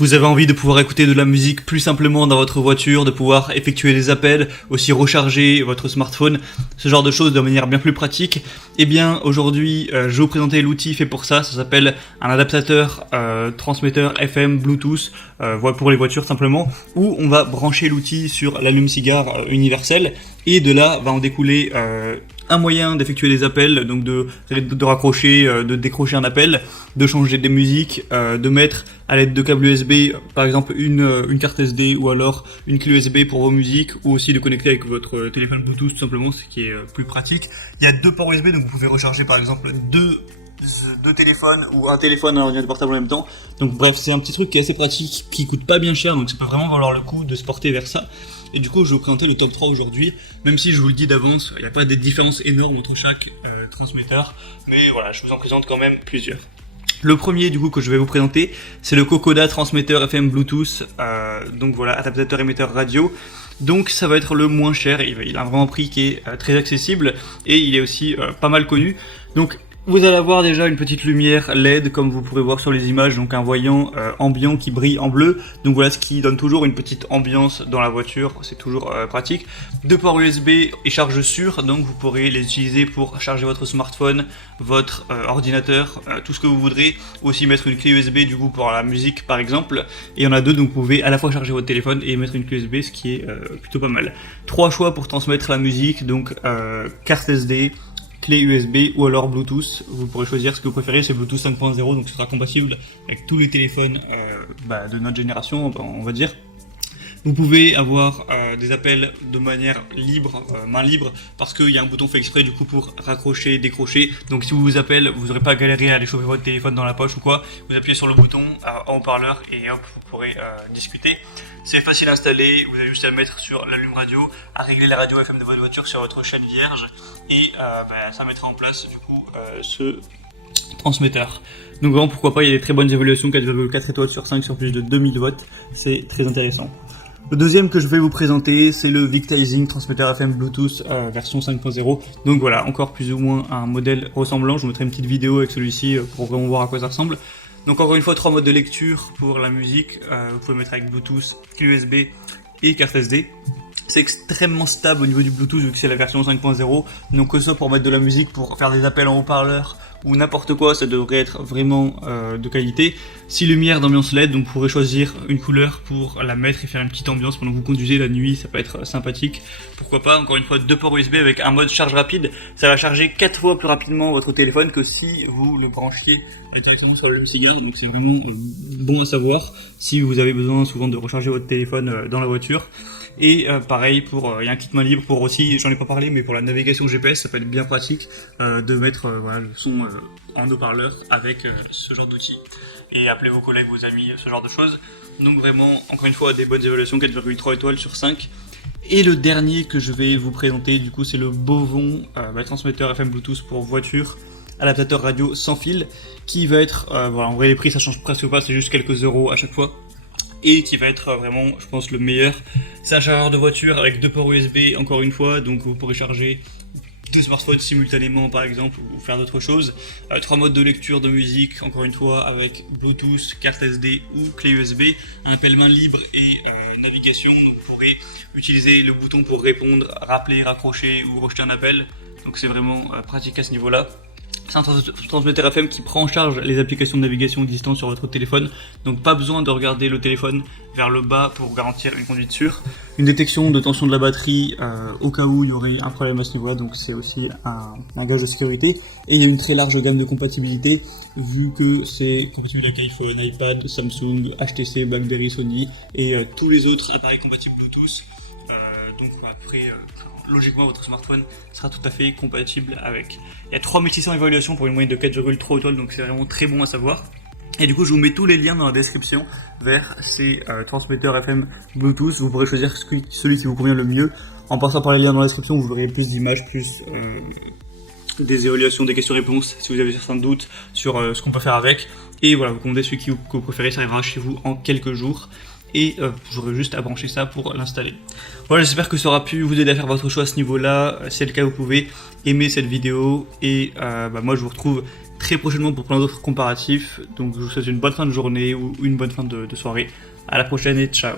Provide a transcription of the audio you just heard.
Vous avez envie de pouvoir écouter de la musique plus simplement dans votre voiture, de pouvoir effectuer des appels, aussi recharger votre smartphone, ce genre de choses de manière bien plus pratique. Eh bien aujourd'hui je vais vous présenter l'outil fait pour ça, ça s'appelle un adaptateur transmetteur FM Bluetooth pour les voitures simplement, où on va brancher l'outil sur l'allume-cigare universel et de là va en découler un moyen d'effectuer des appels, donc de raccrocher, de décrocher un appel, de changer des musiques, de mettre à l'aide de câbles USB, par exemple une carte SD ou alors une clé USB pour vos musiques, ou aussi de connecter avec votre téléphone Bluetooth tout simplement, ce qui est plus pratique. Il y a deux ports USB, donc vous pouvez recharger par exemple deux téléphones ou un téléphone et un ordinateur portable en même temps. Donc bref, c'est un petit truc qui est assez pratique, qui coûte pas bien cher, donc ça peut vraiment valoir le coup de se porter vers ça. Et du coup, je vais vous présenter le top 3 aujourd'hui, même si je vous le dis d'avance, il n'y a pas des différences énormes entre chaque transmetteur, mais voilà, je vous en présente quand même plusieurs. Le premier du coup que je vais vous présenter, c'est le Kokoda transmetteur FM Bluetooth, donc voilà, adaptateur émetteur radio. Donc ça va être le moins cher, il a vraiment un prix qui est très accessible et il est aussi pas mal connu. Donc vous allez avoir déjà une petite lumière LED comme vous pourrez voir sur les images, donc un voyant ambiant qui brille en bleu. Donc voilà, ce qui donne toujours une petite ambiance dans la voiture, c'est toujours pratique. Deux ports USB et charge sûre, donc vous pourrez les utiliser pour charger votre smartphone, votre ordinateur, tout ce que vous voudrez. Aussi mettre une clé USB du coup pour la musique par exemple. Et il y en a deux, donc vous pouvez à la fois charger votre téléphone et mettre une clé USB, ce qui est plutôt pas mal. Trois choix pour transmettre la musique, donc carte SD, clé USB ou alors Bluetooth. Vous pourrez choisir ce que vous préférez, c'est Bluetooth 5.0, donc ce sera compatible avec tous les téléphones de notre génération, on va dire. Vous pouvez avoir des appels de manière libre, main libre, parce qu'il y a un bouton fait exprès du coup pour raccrocher, décrocher. Donc si vous appelez, vous n'aurez pas galéré à aller chauffer votre téléphone dans la poche ou quoi. Vous appuyez sur le bouton en haut-parleur et hop, vous pourrez discuter. C'est facile à installer, vous avez juste à le mettre sur l'allume radio, à régler la radio FM de votre voiture sur votre chaîne vierge et ça mettra en place du coup ce transmetteur. Donc vraiment pourquoi pas, il y a des très bonnes évaluations, 4,4 étoiles sur 5 sur plus de 2000 watts, c'est très intéressant. Le deuxième que je vais vous présenter, c'est le Victizing transmetteur FM Bluetooth version 5.0. Donc voilà, encore plus ou moins un modèle ressemblant. Je vous mettrai une petite vidéo avec celui-ci pour vraiment voir à quoi ça ressemble. Donc encore une fois, 3 modes de lecture pour la musique. Vous pouvez mettre avec Bluetooth, clé USB et carte SD. C'est extrêmement stable au niveau du Bluetooth vu que c'est la version 5.0. Donc que ce soit pour mettre de la musique, pour faire des appels en haut-parleur ou n'importe quoi, ça devrait être vraiment de qualité. 6 lumières d'ambiance LED, donc vous pourrez choisir une couleur pour la mettre et faire une petite ambiance pendant que vous conduisez la nuit, ça peut être sympathique. Pourquoi pas, encore une fois, 2 ports USB avec un mode charge rapide, ça va charger 4 fois plus rapidement votre téléphone que si vous le branchiez directement sur l'allume-cigare, donc c'est vraiment bon à savoir si vous avez besoin souvent de recharger votre téléphone dans la voiture. Et pareil, il y a un kit main libre pour aussi, j'en ai pas parlé, mais pour la navigation GPS, ça peut être bien pratique de mettre voilà, le son en haut-parleur avec ce genre d'outil. Et appelez vos collègues, vos amis, ce genre de choses. Donc vraiment, encore une fois, des bonnes évaluations, 4,3 étoiles sur 5. Et le dernier que je vais vous présenter, du coup, c'est le Bovon transmetteur FM Bluetooth pour voiture, adaptateur radio sans fil, qui va être, voilà, en vrai les prix ça change presque pas, c'est juste quelques euros à chaque fois. Et qui va être vraiment, je pense, le meilleur. C'est un chargeur de voiture avec 2 ports USB, encore une fois, donc vous pourrez charger 2 smartphones simultanément par exemple, ou faire d'autres choses. 3 modes de lecture de musique, encore une fois, avec Bluetooth, carte SD ou clé USB. Un appel main libre et navigation, donc vous pourrez utiliser le bouton pour répondre, rappeler, raccrocher ou rejeter un appel. Donc c'est vraiment pratique à ce niveau-là. C'est un transmetteur FM qui prend en charge les applications de navigation existantes sur votre téléphone, donc pas besoin de regarder le téléphone vers le bas pour garantir une conduite sûre. Une détection de tension de la batterie au cas où il y aurait un problème à ce niveau-là, donc c'est aussi un gage de sécurité. Et il y a une très large gamme de compatibilité, vu que c'est compatible avec iPhone, iPad, Samsung, HTC, BlackBerry, Sony et tous les autres appareils compatibles Bluetooth. Donc après, logiquement votre smartphone sera tout à fait compatible avec. Il y a 3600 évaluations pour une moyenne de 4,3 étoiles, donc c'est vraiment très bon à savoir. Et du coup je vous mets tous les liens dans la description vers ces transmetteurs FM Bluetooth. Vous pourrez choisir celui qui vous convient le mieux. En passant par les liens dans la description, vous verrez plus d'images, plus des évaluations, des questions-réponses si vous avez certains doutes sur ce qu'on peut faire avec. Et voilà, vous commandez celui que vous préférez, ça arrivera chez vous en quelques jours. Et j'aurai juste à brancher ça pour l'installer. Voilà, j'espère que ça aura pu vous aider à faire votre choix à ce niveau-là. Si c'est le cas, vous pouvez aimer cette vidéo. Et moi, je vous retrouve très prochainement pour plein d'autres comparatifs. Donc je vous souhaite une bonne fin de journée ou une bonne fin de soirée. À la prochaine et ciao.